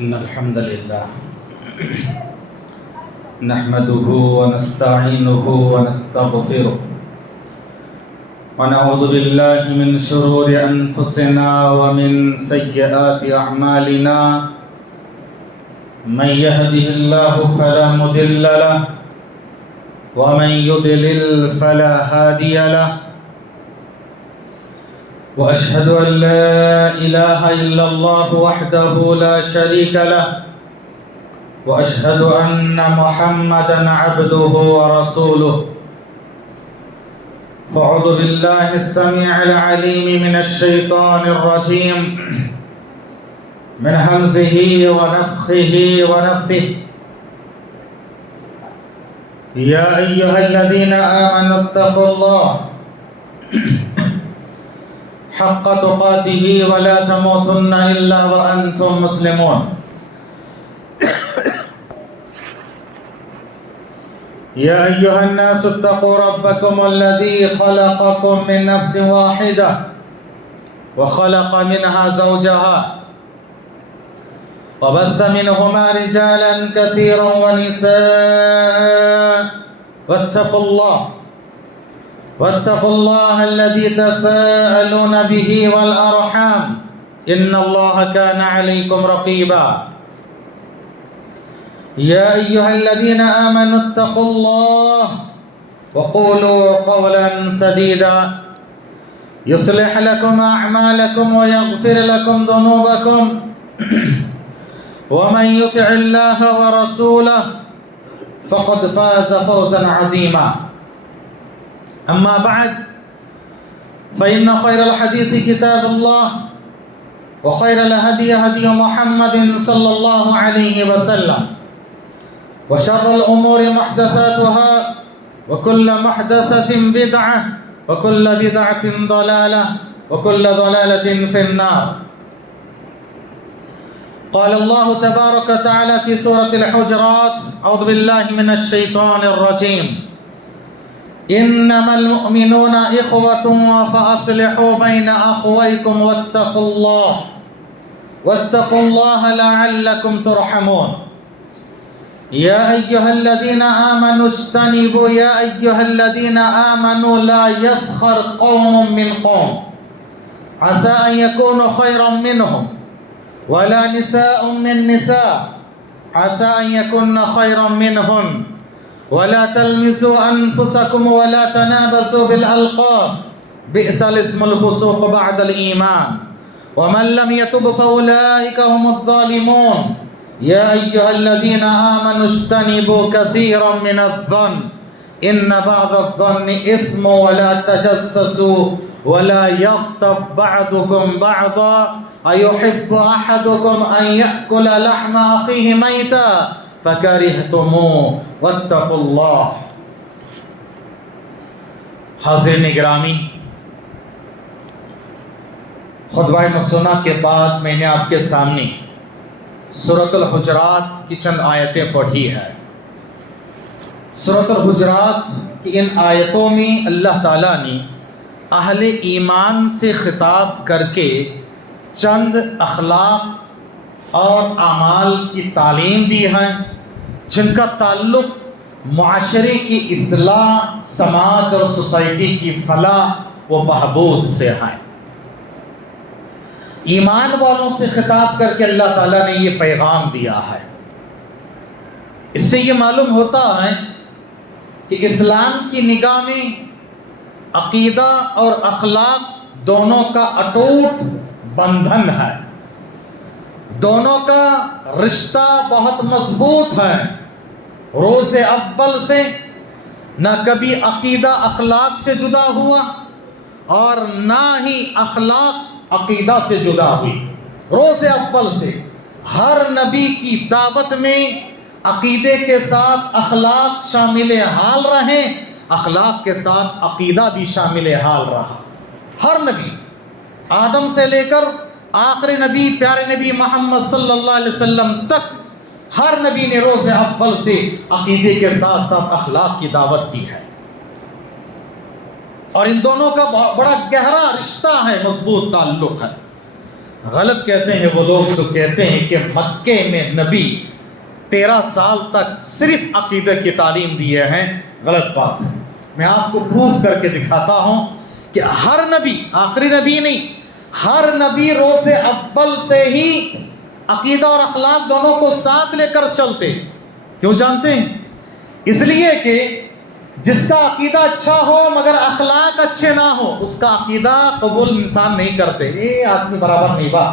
إن الحمد لله نحمده ونستعينه ونستغفره ونعوذ بالله من شرور أنفسنا ومن سيئات أعمالنا من يهده الله فلا مضل له ومن يضلل فلا هادي له وأشهد أن لا إله إلا الله وحده لا شريك له وأشهد أن محمدًا عبده ورسوله فأعوذ بالله السميع العليم من الشيطان الرجيم من همزه ونفخه ونفثه يا أيها الذين آمنوا اتقوا الله حق تقاته ولا تموتن إلا وأنتم مسلمون يا أيها الناس اتقوا ربكم الذي خلقكم من نفس واحدة وخلق منها زوجها وبث منهما رجالا كثيرا ونساء واتقوا الله الذي تساءلون به والأرحام إن الله كان عليكم رقيبا يا أيها الذين آمنوا اتقوا الله وقولوا قولا سديدا يصلح لكم أعمالكم ويغفر لكم ذنوبكم ومن يطع الله ورسوله فقد فاز فوزا عظيما أما بعد فإن خير الحديث كتاب الله وخير الهدي هدي محمد صلى الله عليه وسلم وشر الأمور محدثاتها وكل محدثة بدعة وكل بدعة ضلالة وكل ضلالة في النار. قال الله تبارك وتعالى في سورة الحجرات أعوذ بالله من الشيطان الرجيم إنما المؤمنون إخوة فأصلحوا بين أخويكم واتقوا الله لعلكم ترحمون. يا أيها الذين آمنوا لا يسخر قوم من قوم عسى أن يكونوا خيرا منهم ولا نساء من نساء عسى أن يكون خيرا منهن ولا تلمزوا أنفسكم ولا تنابزوا بالألقاب بئس الاسم الفسوق بعد الإيمان ومن لم يتب فأولئك هم الظالمون. يا أيها الذين آمنوا اجتنبوا كثيرا من الظن إن بعض الظن إثم ولا تجسسوا ولا يغتب بعضكم بعضا أيحب أحدكم أن يأكل لحم أخيه ميتا فكرهتموه واتقوا الله. حاضرین گرامی، خطبہ مسنہ کے بعد میں نے آپ کے سامنے سورۃ الحجرات کی چند آیتیں پڑھی ہے. سورۃ الحجرات کی ان آیتوں میں اللہ تعالیٰ نے اہل ایمان سے خطاب کر کے چند اخلاق اور اعمال کی تعلیم دی ہے جن کا تعلق معاشرے کی اصلاح، سماج اور سوسائٹی کی فلاح و بہبود سے ہے. ایمان والوں سے خطاب کر کے اللہ تعالیٰ نے یہ پیغام دیا ہے. اس سے یہ معلوم ہوتا ہے کہ اسلام کی نگاہ میں عقیدہ اور اخلاق دونوں کا اٹوٹ بندھن ہے، دونوں کا رشتہ بہت مضبوط ہے. روز اول سے نہ کبھی عقیدہ اخلاق سے جدا ہوا اور نہ ہی اخلاق عقیدہ سے جدا ہوئی. روز اول سے ہر نبی کی دعوت میں عقیدے کے ساتھ اخلاق شامل حال رہیں، اخلاق کے ساتھ عقیدہ بھی شامل حال رہا. ہر نبی آدم سے لے کر آخری نبی پیارے نبی محمد صلی اللہ علیہ وسلم تک ہر نبی نے روز اول سے عقیدے کے ساتھ ساتھ اخلاق کی دعوت کی ہے. اور ان دونوں کا بڑا گہرا رشتہ ہے، مضبوط تعلق ہے. غلط کہتے ہیں وہ لوگ جو کہتے ہیں کہ مکے میں نبی 13 سال تک صرف عقیدہ کی تعلیم دیے ہیں. غلط بات ہے. میں آپ کو پروف کر کے دکھاتا ہوں کہ ہر نبی، آخری نبی نہیں، ہر نبی روز اول سے ہی عقیدہ اور اخلاق دونوں کو ساتھ لے کر چلتے. کیوں جانتے ہیں؟ اس لیے کہ جس کا عقیدہ اچھا ہو مگر اخلاق اچھے نہ ہو، اس کا عقیدہ قبول انسان نہیں کرتے. یہ آدمی برابر نہیں، با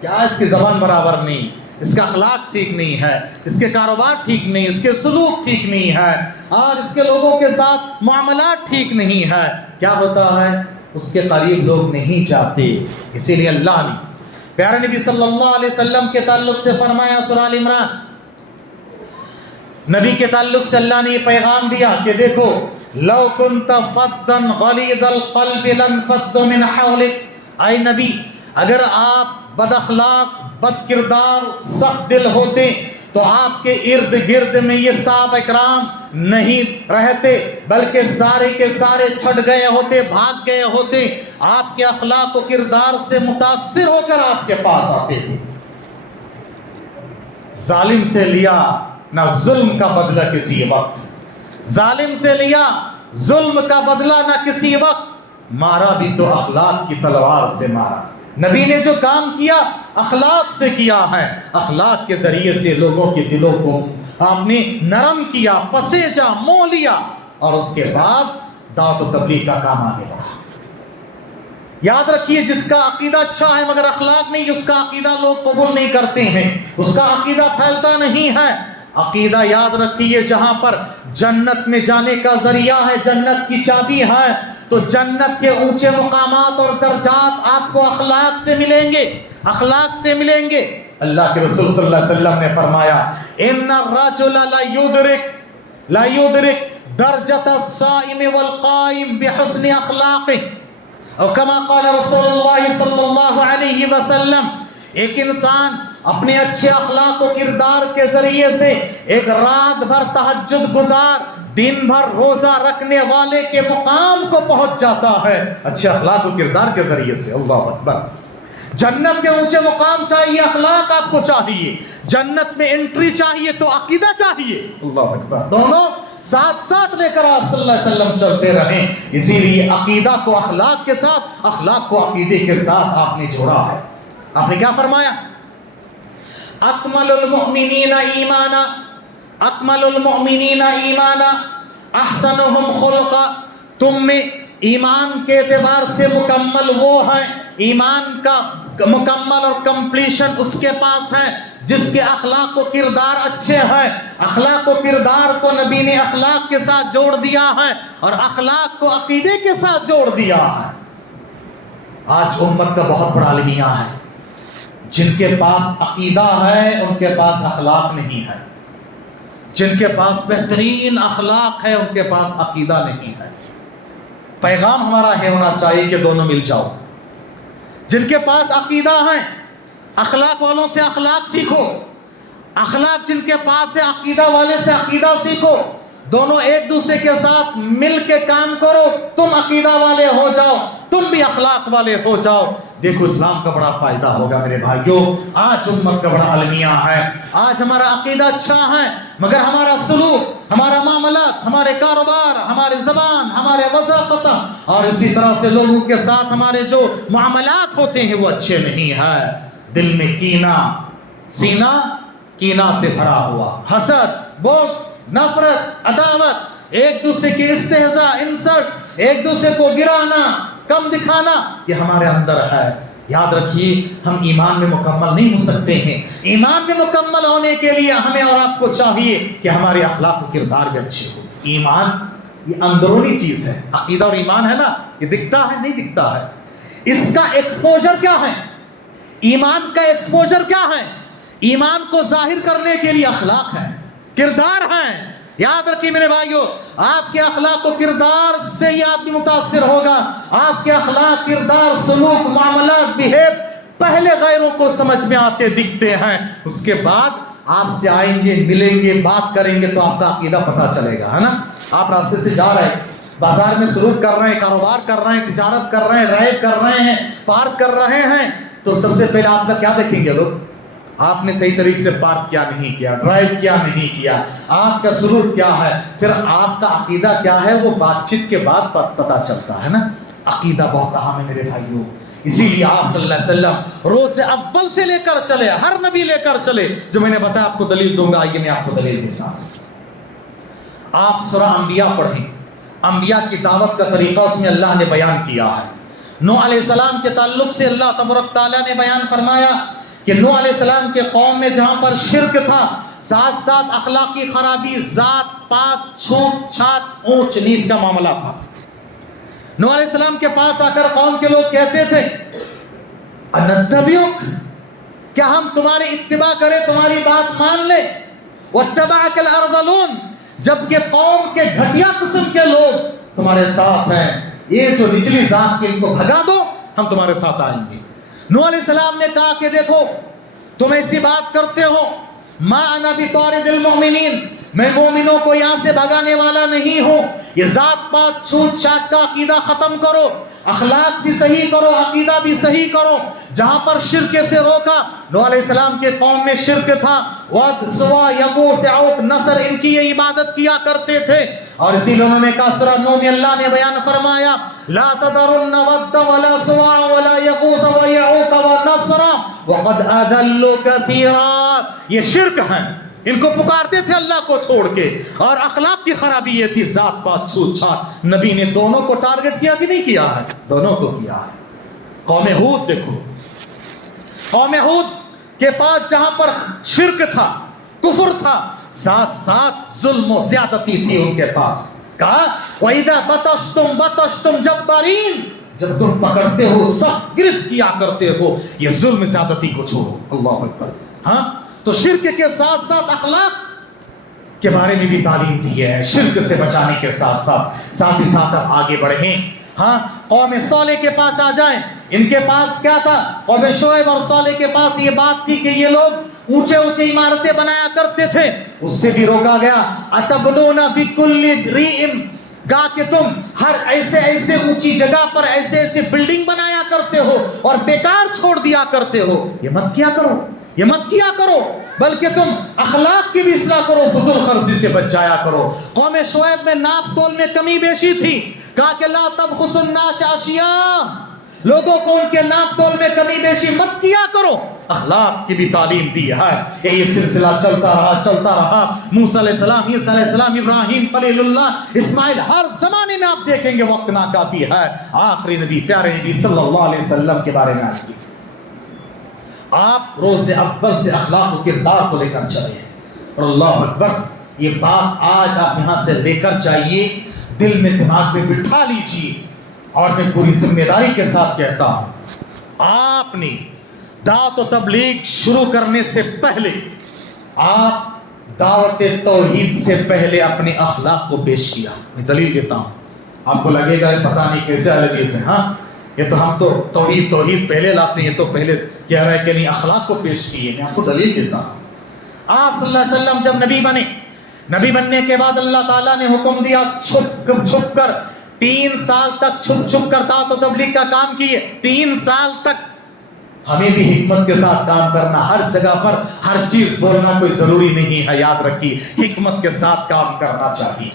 کیا اس کی زبان برابر نہیں، اس کا اخلاق ٹھیک نہیں ہے، اس کے کاروبار ٹھیک نہیں، اس کے سلوک ٹھیک نہیں ہے، اور اس کے لوگوں کے ساتھ معاملات ٹھیک نہیں ہے. کیا ہوتا ہے؟ اس کے قریب لوگ نہیں چاہتے. اسی لیے اللہ نے پیارے نبی صلی اللہ علیہ وسلم کے تعلق سے فرمایا، سورہ آل عمران، نبی کے تعلق سے اللہ نے یہ پیغام دیا کہ دیکھو، لو کنت فظا غلیظ القلب لانفضوا من حولک. اے نبی، اگر آپ بد اخلاق، بد کردار، سخت دل ہوتے تو آپ کے ارد گرد میں یہ صحابہ اکرام نہیں رہتے، بلکہ سارے کے سارے چھٹ گئے ہوتے، بھاگ گئے ہوتے. آپ کے اخلاق و کردار سے متاثر ہو کر آپ کے پاس آتے تھے. ظالم سے لیا نہ ظلم کا بدلہ کسی وقت، ظالم سے لیا ظلم کا بدلہ نہ کسی وقت، مارا بھی تو اخلاق کی تلوار سے مارا. نبی نے جو کام کیا اخلاق سے کیا ہے، اخلاق کے ذریعے سے لوگوں کے دلوں کو آپ نے نرم کیا، پسیجا، مو لیا، اور اس کے بعد دعوت و تبلیغ کا کام آگے بڑھا. یاد رکھیے، جس کا عقیدہ اچھا ہے مگر اخلاق نہیں، اس کا عقیدہ لوگ قبول نہیں کرتے ہیں، اس کا عقیدہ پھیلتا نہیں ہے. عقیدہ یاد رکھیے جہاں پر جنت میں جانے کا ذریعہ ہے، جنت کی چابی ہے، تو جنت کے اونچے مقامات اور درجات آپ کو اخلاق سے ملیں گے، اخلاق سے ملیں گے. اللہ کے رسول صلی اللہ علیہ وسلم نے فرمایا، ان الرجل لا يدرك درجة الصائم والقائم بحسن اخلاقه، اور کما قال رسول اللہ صلی اللہ علیہ وسلم، ایک انسان اپنے اچھے اخلاق و کردار کے ذریعے سے ایک رات بھر تہجد گزار، دن بھر روزہ رکھنے والے کے مقام کو پہنچ جاتا ہے، اچھے اخلاق و کردار کے ذریعے سے. اللہ اکبر. جنت کے اونچے مقام چاہیے، اخلاق آپ کو چاہیے. جنت میں انٹری چاہیے تو عقیدہ چاہیے. اللہ اکبر. دونوں ساتھ ساتھ لے کر آپ صلی اللہ علیہ وسلم چلتے رہیں. اسی لیے عقیدہ کو اخلاق کے ساتھ، اخلاق کو عقیدے کے ساتھ آپ نے جوڑا ہے. آپ نے کیا فرمایا؟ اکمل المؤمنین ایمانا، اکمل المؤمنین ایمانا احسنہم خلقا. تم میں ایمان کے اعتبار سے مکمل وہ ہے، ایمان کا مکمل اور کمپلیشن اس کے پاس ہے جس کے اخلاق و کردار اچھے ہیں. اخلاق و کردار کو نبی نے اخلاق کے ساتھ جوڑ دیا ہے، اور اخلاق کو عقیدے کے ساتھ جوڑ دیا ہے. آج امت کا بہت بڑا المیہ ہے، جن کے پاس عقیدہ ہے ان کے پاس اخلاق نہیں ہے، جن کے پاس بہترین اخلاق ہے ان کے پاس عقیدہ نہیں ہے. پیغام ہمارا یہ ہونا چاہیے کہ دونوں مل جاؤ. جن کے پاس عقیدہ ہے، اخلاق والوں سے اخلاق سیکھو، اخلاق جن کے پاس ہے عقیدہ والے سے عقیدہ سیکھو. دونوں ایک دوسرے کے ساتھ مل کے کام کرو. تم عقیدہ والے ہو جاؤ، تم بھی اخلاق والے ہو جاؤ. دیکھو اسلام کا بڑا فائدہ ہوگا میرے بھائیوں. آج امت کا بڑا المیہ ہے. آج ہمارا عقیدہ اچھا ہے مگر ہمارا سلوک، ہمارا معاملات، ہمارے کاروبار، ہمارے زبان، ہمارے وظیفہ اور اسی طرح سے لوگوں کے ساتھ ہمارے جو معاملات ہوتے ہیں وہ اچھے نہیں ہیں. دل میں کینہ، سینہ کینہ سے بھرا ہوا، حسد، بغض، نفرت، عداوت، ایک دوسرے کی استہزاء، انسلٹ، ایک دوسرے کو گرانا، کم دکھانا، یہ ہمارے اندر ہے. یاد رکھیے، ہم ایمان میں مکمل نہیں ہو سکتے ہیں. ایمان میں مکمل ہونے کے لیے ہمیں اور آپ کو چاہیے کہ ہمارے اخلاق و کردار بھی اچھے ہو. ایمان یہ اندرونی چیز ہے. عقیدہ اور ایمان ہے نا، یہ دکھتا ہے نہیں دکھتا ہے. اس کا ایکسپوجر کیا ہے؟ ایمان کا ایکسپوجر کیا ہے؟ ایمان کو ظاہر کرنے کے لیے اخلاق ہے، کردار ہیں. یاد رکھیے میرے بھائیوں، آپ کے اخلاق و کردار سے ہی آدمی متاثر ہوگا. آپ کے اخلاق، کردار، سلوک، معاملات، بیہیو پہلے غیروں کو سمجھ میں آتے دکھتے ہیں، اس کے بعد آپ سے آئیں گے، ملیں گے، بات کریں گے تو آپ کا عقیدہ پتہ چلے گا، ہے نا. آپ راستے سے جا رہے ہیں، بازار میں سلوک کر رہے ہیں، کاروبار کر رہے ہیں، تجارت کر رہے ہیں، رائڈ کر رہے ہیں، پارک کر رہے ہیں، تو سب سے پہلے آپ کا کیا دیکھیں گے لوگ؟ آپ نے صحیح طریقے سے پارک کیا نہیں کیا، ڈرائیو کیا نہیں کیا، آپ کا سلوک کیا ہے، پھر آپ کا عقیدہ کیا ہے، وہ بات چیت کے بعد پتہ چلتا ہے نا۔ عقیدہ بہت اہم ہے میرے بھائیوں، اسی لیے آپ صلی اللہ علیہ وسلم روز اول سے لے کر چلے، ہر نبی لے کر چلے۔ جو میں نے بتایا آپ کو دلیل دوں گا، آئیے میں آپ کو دلیل دیتا ہوں۔ آپ سورہ انبیاء پڑھیں، انبیاء کی دعوت کا طریقہ اس میں اللہ نے بیان کیا ہے۔ نوح علیہ السلام کے تعلق سے اللہ تبارک تعالیٰ نے بیان فرمایا کہ نوح علیہ السلام کے قوم میں جہاں پر شرک تھا، ساتھ ساتھ اخلاقی خرابی، ذات پات، چھوٹ چھات، اونچ نیچ کا معاملہ تھا۔ نوح علیہ السلام کے پاس آ کر قوم کے لوگ کہتے تھے انتبعک، کیا ہم تمہاری اتباع کریں، تمہاری بات مان لیں؟ واتبعک الارذلون، جبکہ قوم کے گھٹیا قسم کے لوگ تمہارے ساتھ ہیں، یہ جو نچلی ذات کے ان کو بھگا دو، ہم تمہارے ساتھ آئیں گے۔ نوح علیہ السلام نے کہا کہ دیکھو تم ایسی بات کرتے ہو، ما انا بطارد المؤمنین، میں مومنوں کو یہاں سے بھگانے والا نہیں ہوں۔ یہ ذات پات چھوٹ چھات کا عقیدہ ختم کرو، اخلاق بھی صحیح کرو، عقیدہ بھی صحیح کرو۔ جہاں پر شرک سے روکا، نوح علیہ السلام کے قوم میں شرک تھا، ود سوا یغوث یعوق نصر، ان کی یہ عبادت کیا کرتے تھے۔ اور اسی لیے انہوں نے کہا سورہ نوح میں اللہ نے بیان فرمایا لا تذرن ود ولا سواع ولا یغوث ویعوق ونصر وقد اضلوا کثیرا۔ یہ شرک ہیں، ان کو پکارتے تھے اللہ کو چھوڑ کے، اور اخلاق کی خرابی یہ تھی، ذات پات چھوت چھات۔ نبی نے دونوں کو ٹارگٹ کیا کہ نہیں کیا ہے؟ دونوں کو کیا ہے۔ قوم ہود دیکھو، قوم ہود کے پاس جہاں پر شرک تھا، کفر تھا، ساتھ ساتھ ظلم و زیادتی تھی ان کے پاس۔ کہا وَإِذَا بَطَشْتُمْ بَطَشْتُمْ جَبَّارِينَ، جب تم پکڑتے ہو سخت گرفت کیا کرتے ہو، یہ ظلم زیادتی کو چھوڑو۔ اللہ اکبر۔ ہاں تو شرک کے ساتھ ساتھ اخلاق کے بارے میں بھی تعلیم دی ہے، شرک سے بچانے کے ساتھ ساتھ ہی ساتھ اب آگے بڑھیں۔ ہاں قوم صالح کے پاس آ جائیں، ان کے پاس کیا تھا؟ قوم شعیب اور صالح کے پاس یہ بات تھی کہ یہ لوگ اونچے اونچے عمارتیں بنایا کرتے تھے، اس سے بھی روکا گیا۔ اتبنون بکل ریء، کہا کہ تم ہر ایسے اونچی جگہ پر ایسے بلڈنگ بنایا کرتے ہو اور بیکار چھوڑ دیا کرتے ہو، یہ مت کیا کرو، یہ مت کیا کرو، بلکہ تم اخلاق کی بھی اصلاح کرو، فضول خرچی سے بچ جایا کرو۔ قوم شعیب میں ناپ تول میں کمی بیشی تھی، کہا کہ لا تبخسوا الناس اشیاء، لوگوں کو ان کے ناپ تول میں کمی بیشی مت کیا کرو۔ اخلاق کی بھی تعلیم دی ہے۔ یہ سلسلہ چلتا رہا۔ موسیٰ علیہ السلام، عیسیٰ علیہ السلام، ابراہیم خلیل اللہ، اسماعیل، ہر زمانے میں آپ دیکھیں گے وقت ناکافی ہے۔ آخری نبی پیارے نبی صلی اللہ علیہ وسلم کے بارے میں آئیے، آپ روز اول سے اخلاق و کردار کو لے کر چلے ہیں، اور اللہ اکبر، یہ بات آج آپ یہاں سے لے کر جائیے، دل میں دماغ میں بٹھا لیجیے، اور میں پوری ذمہ داری کے ساتھ کہتا ہوں، آپ نے دعوت و تبلیغ شروع کرنے سے پہلے، آپ دعوت توحید سے پہلے اپنے اخلاق کو پیش کیا۔ میں دلیل دیتا ہوں، آپ کو لگے گا پتہ نہیں کیسے الگ سے، ہاں یہ تو ہم تو توحید پہلے لاتے ہیں، یہ تو پہلے کہہ رہا ہے کہ نہیں اخلاق کو پیش کیے۔ میں آپ کو دلیل دیتا ہوں، آپ صلی اللہ علیہ وسلم جب نبی بنے، نبی بننے کے بعد اللہ تعالیٰ نے حکم دیا چھپ کر 3 سال تک چھپ کر دعوت و تبلیغ کا کام کیے۔ 3 سال تک ہمیں بھی حکمت کے ساتھ کام کرنا، ہر جگہ پر ہر چیز بولنا کوئی ضروری نہیں ہے، یاد رکھیے حکمت کے ساتھ کام کرنا چاہیے۔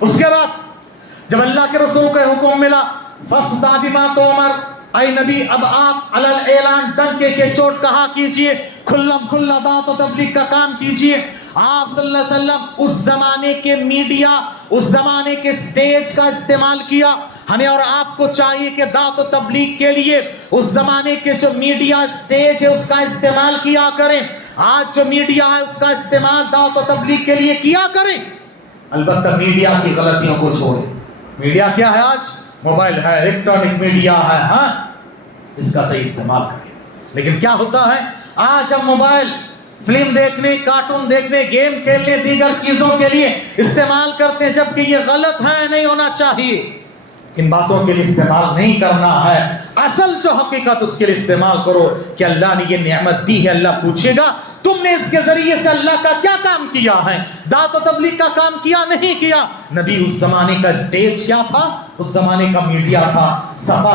اس کے بعد جب اللہ کے رسول کو حکم ملا فَاصْدَعْ بِمَا تُؤْمَرُ، اے نبی اب آپ علی الاعلان ڈنکے کے چوٹ کہا کیجئے، کھلا دعوت و تبلیغ کا کام کیجئے۔ آپ صلی اللہ علیہ وسلم اس زمانے کے میڈیا، اس زمانے کے سٹیج کا استعمال کیا۔ ہمیں اور آپ کو چاہیے کہ دعوت و تبلیغ کے لیے اس زمانے کے جو میڈیا سٹیج ہے اس کا استعمال کیا کریں۔ آج جو میڈیا ہے اس کا استعمال دعوت و تبلیغ کے لیے کیا کریں، البتہ میڈیا کی غلطیوں کو چھوڑیں۔ میڈیا کیا ہے آج؟ موبائل ہے، الیکٹرانک میڈیا ہے، ہاں اس کا صحیح استعمال کریں۔ لیکن کیا ہوتا ہے آج ہم موبائل فلم دیکھنے، کارٹون دیکھنے، گیم کھیلنے، دیگر چیزوں کے لیے استعمال کرتے ہیں، جبکہ یہ غلط ہے، نہیں ہونا چاہیے۔ ان باتوں کے لیے استعمال نہیں کرنا ہے، اصل جو حقیقت اس کے لیے استعمال کرو کہ اللہ نے یہ نعمت دی ہے، اللہ پوچھے گا تم نے اس کے ذریعے سے اللہ کا کیا کام کیا ہے؟ دعوت و تبلیغ کا کام کیا نہیں کیا؟ نبی اس زمانے کا سٹیج کیا تھا؟ اس زمانے کا میڈیا تھا صفا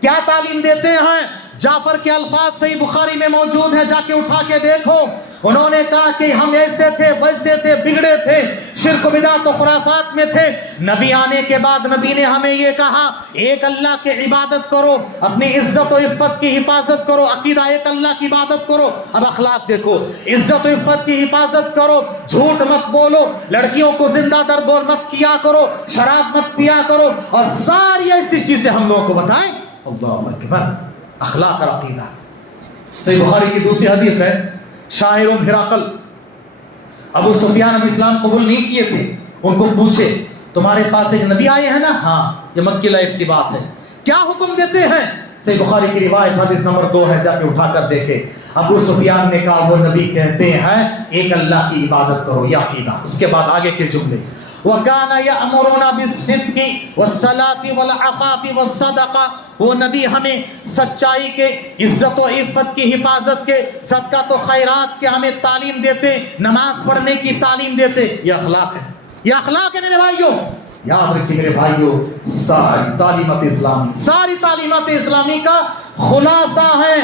کیا تعلیم دیتے ہیں؟ جعفر کے الفاظ صحیح بخاری میں موجود ہے، جا کے اٹھا کے دیکھو۔ انہوں نے کہا کہ ہم ایسے تھے، ویسے تھے، بگڑے تھے، شرک و بدعت و خرافات میں تھے۔ نبی آنے کے بعد نبی نے ہمیں یہ کہا ایک اللہ کی عبادت کرو، اپنی عزت و عفت کی حفاظت کرو، عقیدہ ایک اللہ کی عبادت کرو۔ اب اخلاق دیکھو، عزت و عفت کی حفاظت کرو، جھوٹ مت بولو، لڑکیوں کو زندہ درگور مت کیا کرو، شراب مت پیا کرو، اور ساری ایسی چیزیں ہم لوگوں کو بتائیں۔ اللہ اکبر، اخلاق اور عقیدہ۔ صحیح بخاری کی دوسری حدیث ہے، شاعر ہرقل، ابو سفیان ابھی اسلام قبول نہیں کیے تھے، ان کو پوچھے تمہارے پاس ایک نبی آئے ہیں نا؟ ہاں، یہ مکی لائف کی بات ہے، کیا حکم دیتے ہیں؟ صحیح بخاری کی روایت حدیث نمبر 2 ہے، جا کے اٹھا کر دیکھے۔ ابو سفیان نے کہا وہ نبی کہتے ہیں ایک اللہ کی عبادت کرو، یہ عقیدہ۔ اس کے بعد آگے کے جملے، وَكَانَ يَأْمُرُنَا بِالصِّدْقِ وَالصَّلَاةِ وَالْعَفَافِ وَالصَّدَقَةِ، وہ نبی ہمیں سچائی کے، عزت و عفت کی حفاظت کے، صدقہ و خیرات کے ہمیں تعلیم دیتے، نماز پڑھنے کی تعلیم دیتے۔ یہ اخلاق ہے، یہ اخلاق ہے میرے بھائیوں۔ یاد رکھیے میرے بھائیوں، ساری تعلیمات اسلامی، ساری تعلیمات اسلامی کا خلاصہ ہے۔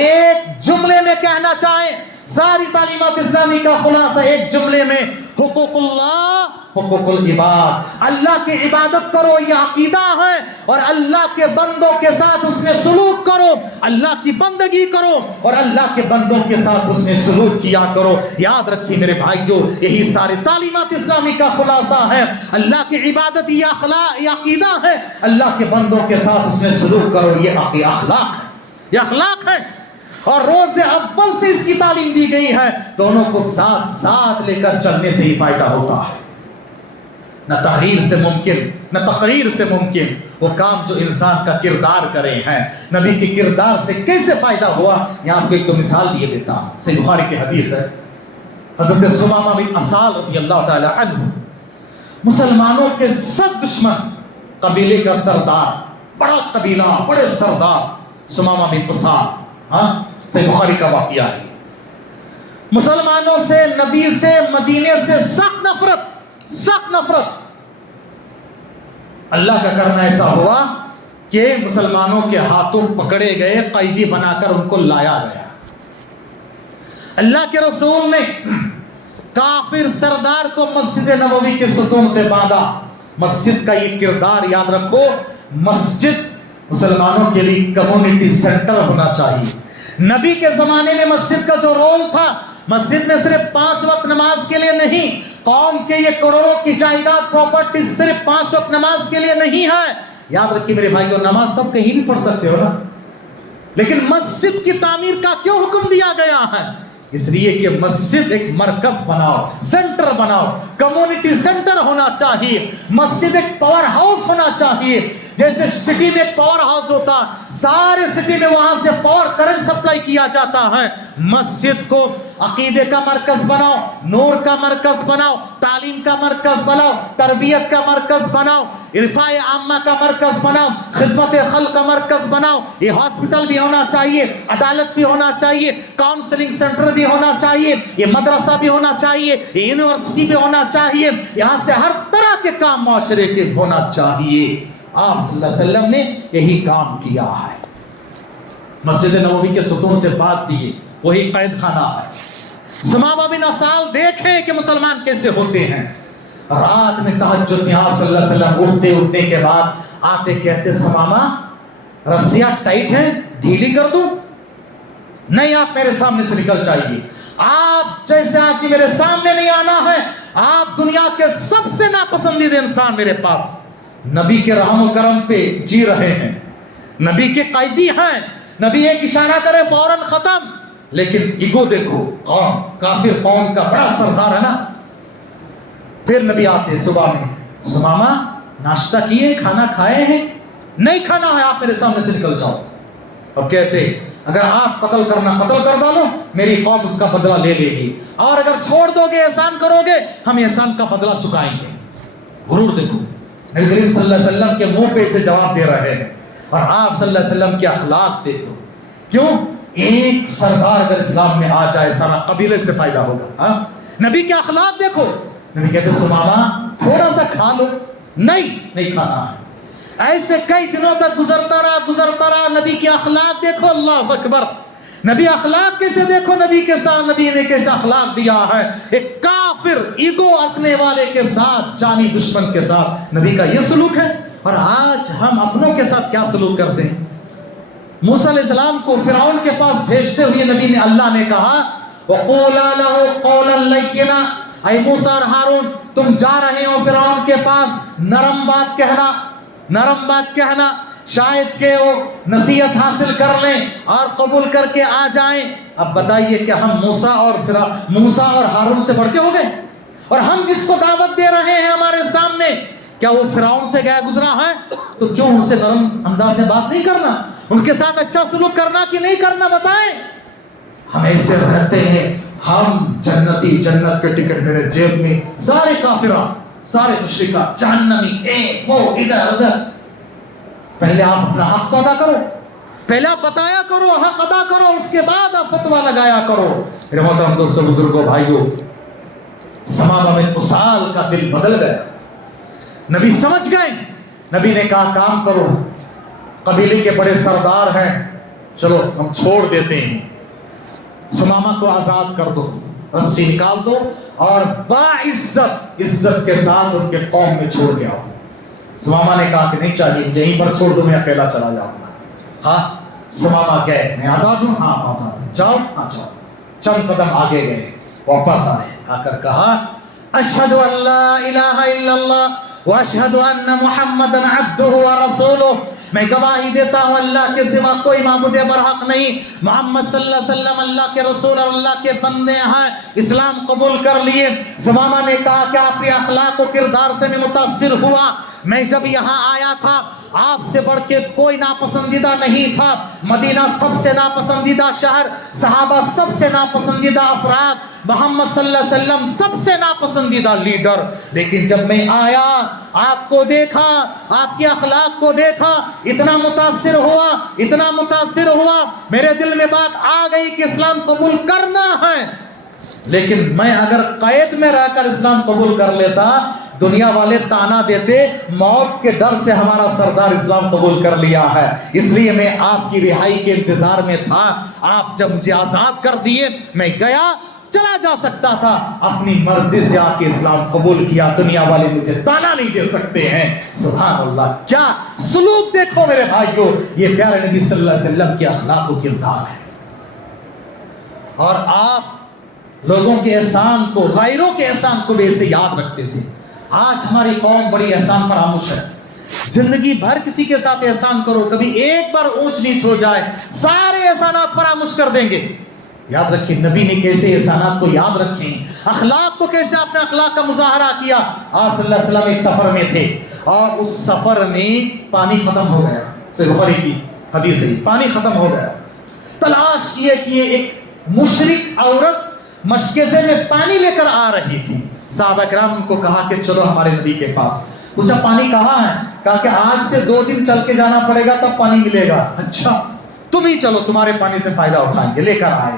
ایک جملے میں کہنا چاہیں، ساری تعلیمات اسلامی کا خلاصہ ایک جملے میں، حقوق اللہ، حقوق العباد، اللہ کی عبادت کرو، یہ عقیدہ ہے، اور اللہ کے بندوں کے ساتھ اس نے سلوک کرو، اللہ کی بندگی کرو اور اللہ کے بندوں کے ساتھ اس نے سلوک کیا کرو۔ یاد رکھیے میرے بھائیوں، یہی ساری تعلیمات اسلامی کا خلاصہ ہے۔ اللہ کی عبادت یہ اخلاق، یہ عقیدہ ہے، اللہ کے بندوں کے ساتھ اس نے سلوک کرو، یہ اخلاق ہے، یہ اخلاق ہے۔ اور روز اول سے اس کی تعلیم دی گئی ہے، دونوں کو ساتھ ساتھ لے کر چلنے سے ہی فائدہ ہوتا ہے۔ نہ تحریر سے ممکن، نہ تقریر سے ممکن، وہ کام جو انسان کا کردار کرے ہیں۔ نبی کے کردار سے کیسے فائدہ ہوا، یہاں آپ کو ایک تو مثال دیے دیتا ہوں۔ صحیح بخاری کی حدیث ہے، حضرت ثمامہ بن اسال رضی اللہ تعالی عنہ، مسلمانوں کے سب دشمن قبیلے کا سردار، بڑا قبیلہ، بڑے سردار ثمامہ بن اسال، ہاں صحیح بخاری کا واقعہ ہے۔ مسلمانوں سے، نبی سے، مدینے سے سخت نفرت، سخت نفرت۔ اللہ کا کرنا ایسا ہوا کہ مسلمانوں کے ہاتھوں پکڑے گئے، قیدی بنا کر ان کو لایا گیا۔ اللہ کے رسول نے کافر سردار کو مسجد نبوی کے ستون سے باندھا۔ مسجد کا یہ کردار یاد رکھو، مسجد مسلمانوں کے لیے کمیونٹی سینٹر ہونا چاہیے۔ نبی کے زمانے میں مسجد کا جو رول تھا، مسجد میں صرف 5 وقت نماز کے لیے نہیں، قوم کے یہ کروڑوں کی جائیداد پراپرٹی صرف 5 وقت نماز کے لیے نہیں ہے۔ یاد رکھیے میرے بھائیوں، نماز تو آپ کہیں بھی پڑھ سکتے ہو نا، لیکن مسجد کی تعمیر کا کیوں حکم دیا گیا ہے؟ اس لیے کہ مسجد ایک مرکز بناؤ، سینٹر بناؤ، کمیونٹی سینٹر ہونا چاہیے۔ مسجد ایک پاور ہاؤس ہونا چاہیے، جیسے سٹی میں پاور ہاؤس ہوتا، سارے سٹی میں وہاں سے پاور کرنٹ سپلائی کیا جاتا ہے۔ مسجد کو عقیدے کا مرکز بناؤ، نور کا مرکز بناؤ، تعلیم کا مرکز بناؤ، تربیت کا مرکز بناؤ، رفاع عامہ کا مرکز بناؤ، خدمت خلق کا مرکز بناؤ۔ یہ ہاسپٹل بھی ہونا چاہیے، عدالت بھی ہونا چاہیے، کاؤنسلنگ سینٹر بھی ہونا چاہیے، یہ مدرسہ بھی ہونا چاہیے، یہ یونیورسٹی بھی ہونا چاہیے، یہاں سے ہر طرح کے کام معاشرے کے ہونا چاہیے۔ آپ صلی اللہ علیہ وسلم نے یہی کام کیا ہے۔ مسجد نبوی کے ستون سے بات دیے، وہی قید خانہ ہے۔ ثمامہ بن اسال دیکھیں کہ مسلمان کیسے ہوتے ہیں۔ رات میں تہجد میں آپ صلی اللہ علیہ وسلم اٹھنے کے بعد آتے کہتے، ثمامہ رسیاں ٹائٹ ہیں، ڈھیلی کر دوں؟ نہیں، آپ میرے سامنے سے نکل جائیے، آپ جیسے آدمی میرے سامنے نہیں آنا ہے۔ آپ دنیا کے سب سے ناپسندیدہ انسان میرے پاس، نبی کے رحم و کرم پہ جی رہے ہیں، نبی کے قیدی ہیں، نبی ایک اشارہ کرے فوراً ختم۔ لیکن ایگو دیکھو، قوم، کافر قوم کا بڑا سردار ہے نا۔ پھر نبی آتے صبح میں، ثمامہ ناشتہ کیے، کھانا کھائے ہیں؟ نہیں کھانا ہے، آپ میرے سامنے سے نکل جاؤ۔ اب کہتے اگر آپ قتل کرنا قتل کر ڈالو، میری قوم اس کا بدلہ لے لے گی، اور اگر چھوڑ دو گے، احسان کرو گے، ہم احسان کا بدلہ چکائیں گے۔ غرور دیکھو، نبی کریم صلی اللہ علیہ وسلم کے منہ پہ اسے جواب دے رہے ہیں، اور آپ صلی اللہ علیہ وسلم کے اخلاق دیکھو۔ کیوں؟ ایک سردار اگر اسلام میں آ جائے، سارا قبیلے سے فائدہ ہوگا۔ ہاں، نبی کے اخلاق دیکھو۔ نبی کہتے ثمامہ تھوڑا سا کھا لو، نہیں کھانا ہے۔ ایسے کئی دنوں تک گزرتا رہا. نبی کے اخلاق دیکھو, اللہ اکبر. نبی اخلاق کیسے دیکھو, نبی کے ساتھ نبی نے کیسے اخلاق دیا ہے. ایک کافر ایگو رکھنے والے کے ساتھ, جانی دشمن کے ساتھ نبی کا یہ سلوک ہے. اور آج ہم اپنوں کے ساتھ کیا سلوک کرتے ہیں. موسیٰ علیہ السلام کو فرعون کے پاس بھیجتے ہوئے نبی نے, اللہ نے کہا وَقُولَا لَهُ قَوْلًا لَيِّنًا, اے موسیٰ اور ہارون تم جا رہے ہو فرعون کے پاس, نرم بات کہنا, شاید کہ وہ نصیحت حاصل کر لیں اور قبول کر کے آ جائیں. اب بتائیے کہ ہم موسیٰ اور ہارون سے بڑھ کے ہو گئے, اور ہم جس کو دعوت دے رہے ہیں ہمارے سامنے, کیا وہ فرعون سے گیا گزرا ہے؟ تو کیوں ان سے نرم انداز سے بات نہیں کرنا, ان کے ساتھ اچھا سلوک کرنا کہ نہیں کرنا, بتائیں. ہم ایسے رہتے ہیں, ہم جنتی, جنت کے ٹکٹ میرے جیب میں, سارے کافرہ, سارے مشرکہ, جہنمی, وہ ادھر ادھر. پہلے آپ اپنا حق تو ادا کرو, پہلے آپ بتایا کرو, حق ادا کرو, اس کے بعد آپ فتویٰ لگایا کرو. میرے محترم دوستوں, بزرگوں, بھائیوں, ثمامہ بن اسال کا دل بدل گیا. نبی سمجھ گئے. نبی نے کہا کام کرو, قبیلے کے بڑے سردار ہیں, چلو ہم چھوڑ دیتے ہیں, ثمامہ کو آزاد کر دو, رسی نکال دو اور عزت کے ساتھ ان کے قوم میں چھوڑ کے آؤ. ثمامہ نے کہا کہ نہیں چاہیے, یہیں پر چھوڑ دو, میں اکیلا چلا جاؤں گا. ہاں, ثمامہ گئے, میں آزاد ہوں, ہاں آزاد ہوں, جاؤ, ہاں جاؤ. چند قدم آگے گئے, واپس آئے, آ کر کہا اشہد ان لا الہ الا اللہ واشہد ان محمدًا عبدہ ورسولہ, میں گواہی دیتا ہوں اللہ کے سوا کوئی معبود برحق نہیں, محمد صلی اللہ علیہ وسلم اللہ کے رسول اور اللہ کے بندے ہیں. اسلام قبول کر لیے. ثمامہ نے کہا کہ آپ کے اخلاق و کردار سے میں متاثر ہوا. میں جب یہاں آیا تھا آپ سے بڑھ کے کوئی ناپسندیدہ نہیں تھا. مدینہ سب سے ناپسندیدہ شہر, صحابہ سب سے ناپسندیدہ افراد, محمد صلی اللہ علیہ وسلم سب سے ناپسندیدہ لیڈر. لیکن جب میں آیا, آپ کو دیکھا, آپ کے اخلاق کو دیکھا, اتنا متاثر ہوا, میرے دل میں بات آ گئی کہ اسلام قبول کرنا ہے. لیکن میں اگر قید میں رہ کر اسلام قبول کر لیتا, دنیا والے تانا دیتے, موت کے ڈر سے ہمارا سردار اسلام قبول کر لیا ہے, اس لیے میں آپ کی رہائی کے انتظار میں تھا. آپ جب مجھے آزاد کر دیے, میں گیا, چلا جا سکتا تھا, اپنی مرضی سے آ کے اسلام قبول کیا. دنیا والے مجھے تانا نہیں دے سکتے ہیں. سبحان اللہ, کیا سلوک دیکھو میرے بھائیو, یہ پیارے نبی صلی اللہ علیہ وسلم کے اخلاق و کردار ہے. اور آپ لوگوں کے احسان کو, غیروں کے احسان کو بھی ایسے یاد رکھتے تھے. آج ہماری قوم بڑی احسان فراموش ہے. زندگی بھر کسی کے ساتھ احسان کرو, کبھی ایک بار اونچ نیچ ہو جائے, سارے احسانات فراموش کر دیں گے. یاد رکھیں نبی نے کیسے احسانات کو یاد رکھیں, اخلاق کو کیسے اپنے اخلاق کا مظاہرہ کیا. آپ صلی اللہ علیہ وسلم ایک سفر میں تھے, اور اس سفر میں پانی ختم ہو گیا. بخاری کی حدیث ہے, پانی ختم ہو گیا. تلاش کیے ایک مشرک عورت مشکزے میں پانی لے کر آ رہی تھی. صحابہ کرام کو کہا کہ چلو ہمارے نبی کے پاس. پوچھا پانی کہاں ہے؟ کہا کہ آج سے 2 دن چل کے جانا پڑے گا تب پانی ملے گا. اچھا تم ہی چلو, تمہارے پانی سے فائدہ اٹھائیں گے. لے کر آئے.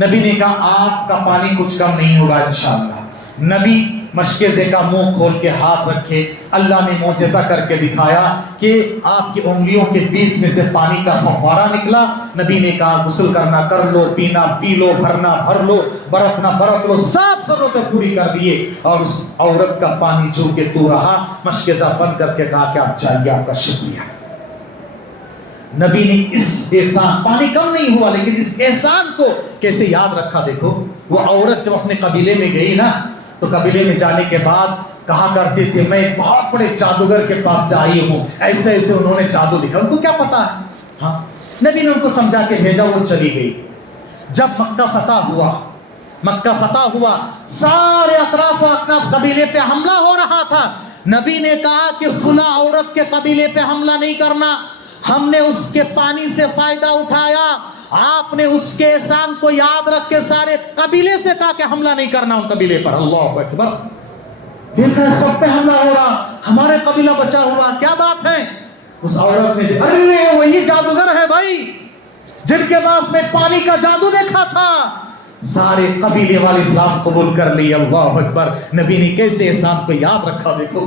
نبی نے کہا آپ کا پانی کچھ کم نہیں ہوگا انشاءاللہ. نبی مشکزے کا منہ کھول کے ہاتھ رکھے, اللہ نے معجزہ کر کے دکھایا کہ آپ کی انگلیوں کے بیچ میں سے پانی کا فوارہ نکلا. نبی نے کہا غسل کرنا کر لو, پینا پی لو, بھرنا بھر لو, برتنا برت لو, سب ضرورتیں پوری کر دیے. اور اس عورت کا پانی جو کہ تو رہا, مشکزہ بند کر کے کہا کہ آپ جائیے, آپ کا شکریہ. نبی نے اس احسان, پانی کم نہیں ہوا لیکن اس احسان کو کیسے یاد رکھا. دیکھو وہ عورت جب اپنے قبیلے میں گئی نا, تو قبیلے میں جانے کے بعد کہا کرتے تھے میں ایک بہت بڑے جادوگر کے پاس سے آئی ہوں, ایسے ایسے انہوں نے جادو دکھا. ان کو کیا پتا ہے. ہاں, نبی نے ان کو سمجھا کے بھیجا, وہ چلی گئی. جب مکہ فتح ہوا, سارے اطراف و اکناف قبیلے پہ حملہ ہو رہا تھا. نبی نے کہا کہ فلاں عورت کے قبیلے پہ حملہ نہیں کرنا, ہم نے اس کے پانی سے فائدہ اٹھایا. آپ نے اس کے احسان کو یاد رکھ کے سارے قبیلے سے کہا کہ حملہ نہیں کرنا ان قبیلے پر. اللہ اکبر, دیکھ رہے سب پہ حملہ ہو رہا, ہمارے قبیلہ بچا ہوا, کیا بات ہے. اس عورت نے ارے وہی جادوگر ہے بھائی جن کے پاس میں پانی کا جادو دیکھا تھا. سارے قبیلے والے اسلام قبول کر لیے. اللہ اکبر, نبی نے کیسے احسان کو یاد رکھا. دیکھو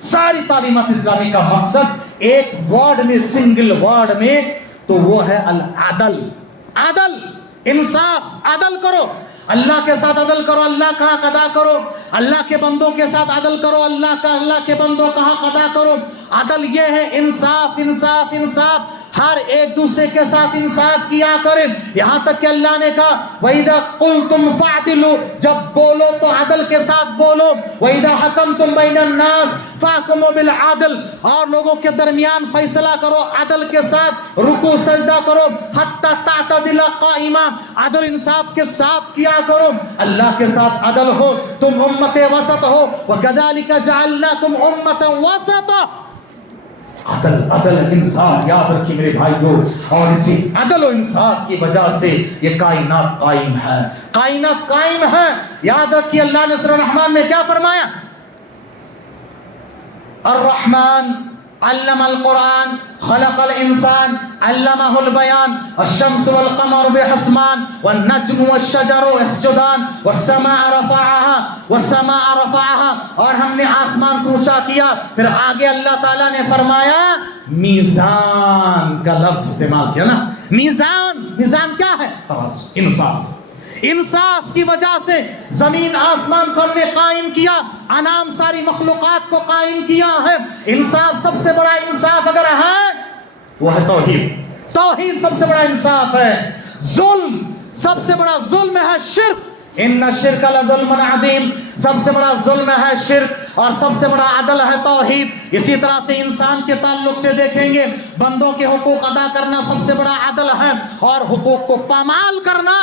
ساری تعلیمات اسلامی کا مقصد ایک ورڈ میں، سنگل ورڈ میں، تو وہ ہے العدل. عدل، انصاف. عدل کرو، اللہ کے ساتھ عدل کرو، اللہ کا حق ادا کرو. اللہ کے بندوں کے ساتھ عدل کرو، اللہ کے بندوں کا حق ادا کرو. عدل یہ ہے انصاف، انصاف، انصاف. ہر ایک دوسرے کے ساتھ انصاف کیا کریں. یہاں تک کہ اللہ نے کہا وَإِذَا قُلْتُمْ فَاعْدِلُوا، جب بولو تو عدل کے ساتھ بولو. وَإِذَا حَكَمْتُمْ بَيْنَ النَّاسِ فَاحْكُمُوا بِالْعَدْلِ، اور لوگوں کے درمیان فیصلہ کرو عدل کے ساتھ. رکوع سجدہ کرو حَتَّى تَعْتَدِلَ قَائِمًا، عدل انصاف کے ساتھ کیا کرو. اللہ کے ساتھ عدل ہو. تم امت وسط ہو. وَكَذَلِكَ جَعَلْنَاكُمْ أُمَّةً وَسَطًا. عدل، عدل، انصاف یاد رکھیے میرے بھائیوں. اور اسی عدل و انصاف کی وجہ سے یہ کائنات قائم ہے. کائنات قائم ہے. یاد رکھیے اللہ نے سورہ الرحمن میں کیا فرمایا؟ الرحمن علم القرآن خلق الانسان علمہ البیان الشمس والقمر بحسبان والنجم والشجر يسجدان والسماء رفعها، اور ہم نے آسمان کو اونچا کیا. پھر آگے اللہ تعالیٰ نے فرمایا میزان کا لفظ استعمال کیا نا. میزان، میزان کیا ہے؟ ترازو، انصاف. انصاف کی وجہ سے زمین آسمان کو ہم نے قائم کیا، انعام ساری مخلوقات کو قائم کیا ہے. انصاف، سب سے بڑا انصاف اگر ہے وہ ہے توحید. توحید سب سے بڑا انصاف ہے. ظلم، سب سے بڑا ظلم ہے شرک. ان الشرک لظلم عظیم، سب سے بڑا ظلم ہے شرک، اور سب سے بڑا عدل ہے توحید. اسی طرح سے انسان کے تعلق سے دیکھیں گے بندوں کے حقوق ادا کرنا سب سے بڑا عدل ہے، اور حقوق کو پامال کرنا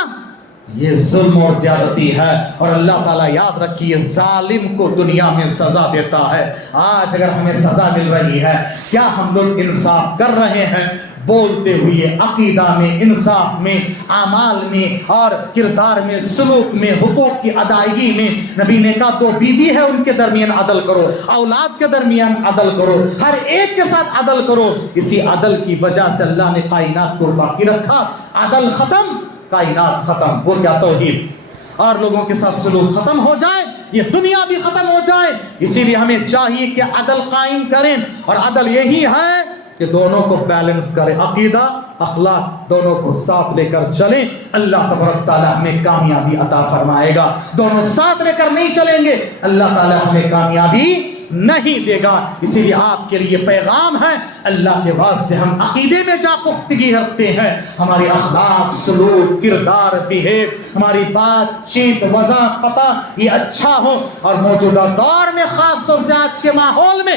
یہ ظلم اور زیادتی ہے. اور اللہ تعالیٰ یاد رکھیے ظالم کو دنیا میں سزا دیتا ہے. آج اگر ہمیں سزا مل رہی ہے، کیا ہم لوگ انصاف کر رہے ہیں؟ بولتے ہوئے، عقیدہ میں، انصاف میں، اعمال میں، اور کردار میں، سلوک میں، حقوق کی ادائیگی میں. نبی نے کہا دو بیوی ہے ان کے درمیان عدل کرو، اولاد کے درمیان عدل کرو، ہر ایک کے ساتھ عدل کرو. اسی عدل کی وجہ سے اللہ نے کائنات کو باقی رکھا. عدل ختم، کائنات ختم. وہ کیا؟ توحید. اور لوگوں کے ساتھ سلوک ختم ہو جائے، یہ دنیا بھی ختم ہو جائے. اسی لیے ہمیں چاہیے کہ عدل قائم کریں، اور عدل یہی ہے کہ دونوں کو بیلنس کریں، عقیدہ اخلاق دونوں کو ساتھ لے کر چلیں. اللہ تبارک تعالیٰ ہمیں کامیابی عطا فرمائے گا. دونوں ساتھ لے کر نہیں چلیں گے، اللہ تعالیٰ ہمیں کامیابی نہیں دے گا. اسی لیے آپ کے لیے پیغام ہے، اللہ کے واسطے ہم عقیدے میں جا پختگی رکھتے ہیں. ہماری اخلاق، سلوک، کردار، بیہیو، ہماری بات چیت، وضاحت، پتہ یہ اچھا ہو. اور موجودہ دور میں خاص طور سے آج کے ماحول میں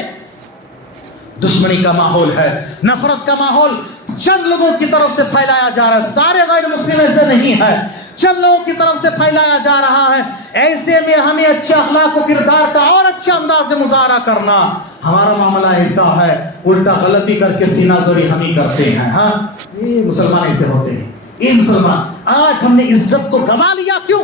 دشمنی کا ماحول ہے، نفرت کا ماحول چند لوگوں کی طرف سے پھیلایا جا رہا ہے. سارے غیر مسلم ایسے نہیں ہے، چند لوگوں کی طرف سے پھیلایا جا رہا ہے. ایسے میں ہمیں اچھے اخلاق و کردار کا اور اچھے انداز سے مظاہرہ کرنا. ہمارا معاملہ ایسا ہے الٹا غلطی کر کے سینہ زوری ہم ہی کرتے ہیں. ہاں یہ مسلمان ایسے ہوتے ہیں. یہ مسلمان آج ہم نے عزت کو گنوا لیا. کیوں؟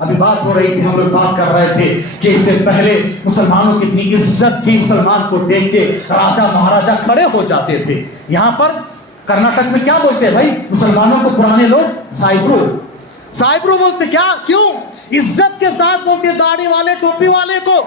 ابھی بات ہو رہی تھی، ہم لوگ بات کر رہے تھے کہ اس سے پہلے مسلمانوں کی اتنی عزت تھی، مسلمان کو دیکھ کے راجا مہاراجا کھڑے ہو جاتے تھے. یہاں پر کرناٹک میں کیا بولتے ہیں بھائی مسلمانوں کو پرانے لوگ؟ سائبرو، سائبرو بولتے. کیا؟ کیوں؟ عزت کے ساتھ بولتے داڑھی والے، ٹوپی والے کو.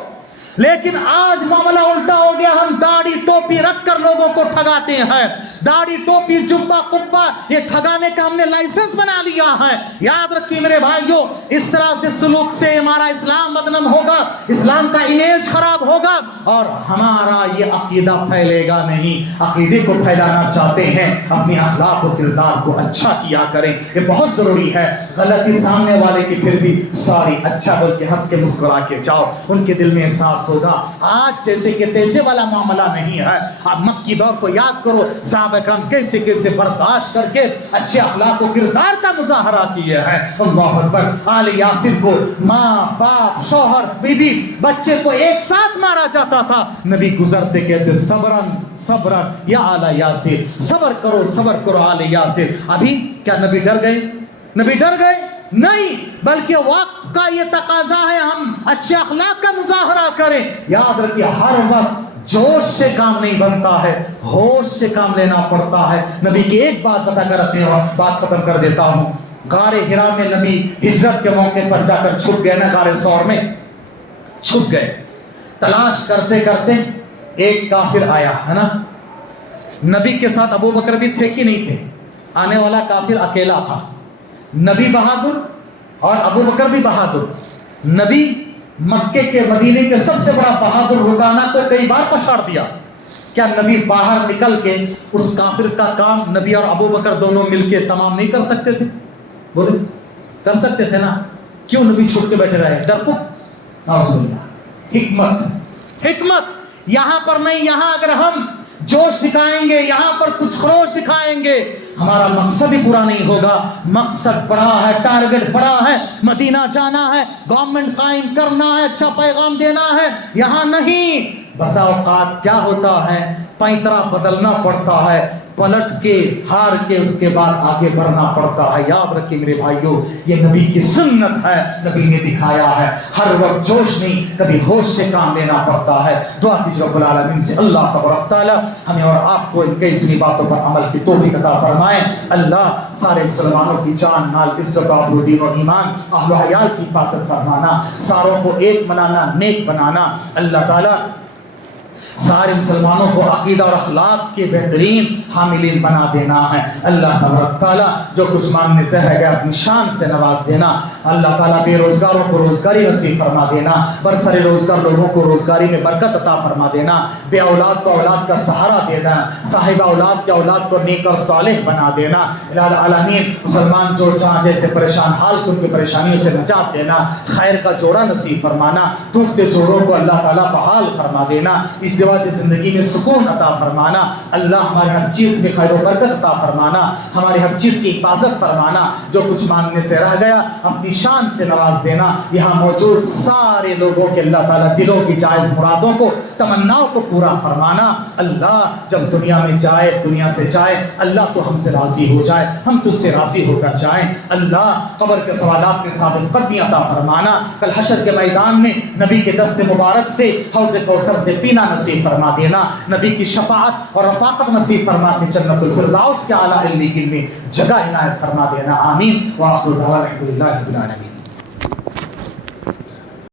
لیکن آج معاملہ الٹا ہو گیا، ہم داڑھی ٹوپی رکھ کر لوگوں کو ٹھگاتے ہیں. داڑھی ٹوپی جبہ قبہ یہ ٹھگانے کا ہم نے لائسنس بنا لیا ہے. یاد رکھیے میرے بھائیوں، اس طرح سے سلوک سے ہمارا اسلام بدنام ہوگا، اسلام کا امیج خراب ہوگا، اور ہمارا یہ عقیدہ پھیلے گا نہیں. عقیدے کو پھیلانا چاہتے ہیں، اپنی اخلاق و کردار کو اچھا کیا کریں. یہ بہت ضروری ہے. غلطی سامنے والے کی پھر بھی سوری اچھا بول کے ہنس کے مسکرا کے جاؤ، ان کے دل میں احساس ہوگا. آج جیسے کہ تیسے والا معاملہ نہیں ہے. آپ مکی دور کو یاد کرو، صحابہ کرام کیسے کیسے برداشت کر کے اچھے اخلاق و کردار کا مظاہرہ کیے ہیں. اللہ اکبر. آل یاسر کو ماں باپ شوہر بیوی بچے کو ایک ساتھ مارا جاتا تھا. نبی گزرتے کہتے صبرن صبرن یا آل یاسر، صبر کرو صبر کرو آل یاسر. ابھی کیا نبی ڈر گئے؟ نبی ڈر گئے؟ نہیں، بلکہ وقت کا یہ تقاضا ہے ہم اچھے اخلاق کا مظاہرہ کریں. یاد رکھیے ہر وقت جوش سے کام نہیں بنتا ہے، ہوش سے کام لینا پڑتا ہے. نبی کی ایک بات بتا کر اپنی بات ختم کر دیتا ہوں. غار ہرا میں نبی ہجرت کے موقع پر جا کر چھپ گئے نا، غار ثور میں. چھپ گئے. تلاش کرتے کرتے ایک کافر آیا ہے نا. نبی کے ساتھ ابو بکر بھی تھے کہ نہیں تھے؟ آنے والا کافر اکیلا تھا. نبی بہادر اور ابو بکر بھی بہادر. نبی مکے کے مدینے کے سب سے بڑا بہادر رکانہ کو کئی بار پچھاڑ دیا. کیا نبی باہر نکل کے اس کافر کا کام نبی اور ابو بکر دونوں مل کے تمام نہیں کر سکتے تھے؟ بولے کر سکتے تھے نا. کیوں نبی چھپ کے بیٹھے رہے؟ ڈرپوک. حکمت یہاں پر نہیں. یہاں اگر ہم جوش دکھائیں گے, یہاں پر کچھ خروش دکھائیں گے, ہمارا مقصد ہی پورا نہیں ہوگا. مقصد بڑا ہے, ٹارگٹ بڑا ہے, مدینہ جانا ہے, گورنمنٹ قائم کرنا ہے, اچھا پیغام دینا ہے. یہاں نہیں. بسا اوقات کیا ہوتا ہے, پیترا بدلنا پڑتا ہے, پلٹ کے ہار کے اس کے بعد آگے بڑھنا پڑتا ہے. یاد رکھیے میرے بھائیوں, یہ نبی کی سنت ہے, نبی نے دکھایا ہے. ہر وقت جوش نہیں, کبھی ہوش سے کام لینا پڑتا ہے. دعا کیجیے رب العالمین سے اللہ تبارک تعالی ہمیں اور آپ کو ان کئی باتوں پر عمل کی توفیق عطا فرمائے. اللہ سارے مسلمانوں کی جان مال عزت آبرو دین و ایمان اہل و عیال کی حفاظت فرمانا, ساروں کو ایک بنانا, نیک بنانا. اللہ تعالی سارے مسلمانوں کو عقیدہ اور اخلاق کے بہترین حاملین بنا دینا ہے. اللہ تبارک تعالیٰ جو کچھ مانگنے سے رہ گیا اپنی شان سے نواز دینا. اللہ تعالیٰ بے روزگاروں کو روزگاری نصیب فرما دینا. برسر روزگار لوگوں کو روزگاری میں برکت عطا فرما دینا. بے اولاد کو اولاد کا سہارا دینا. صاحب اولاد کے اولاد کو نیک اور صالح بنا دینا. الہ العالمین مسلمان جو جہاں جیسے پریشان حال کو ان کی پریشانیوں سے نجات دینا. خیر کا جوڑا نصیب فرمانا. ٹوٹتے جوڑوں کو اللہ تعالیٰ بحال فرما دینا. اس کی زندگی میں سکون عطا فرمانا. اللہ ہمارے ہر چیز میں خیر و برکت عطا فرمانا. ہماری ہر چیز کی حفاظت فرمانا. جو کچھ مانگنے سے رہ گیا اپنی شان سے نواز دینا. یہاں موجود سارے لوگوں کے اللہ تعالیٰ دلوں کی جائز مرادوں کو تمناؤں کو پورا فرمانا. اللہ جب دنیا میں جائے, دنیا سے جائے, اللہ تو ہم سے راضی ہو جائے, ہم تجھ سے راضی ہو کر جائیں. اللہ قبر کے سوالات میں ثابت قدمی عطا فرمانا. کل حشر کے میدان میں نبی کے دست مبارک سے حوض کوثر سے پینا نصیب فرما دینا. نبی کی شفاعت اور رفاقت نصیب فرما کے جنت الفردوس کے اعلیٰ علیین میں جگہ عنایت فرما دینا. آمین. وآخر دعوانا الحمد للہ رب العالمین.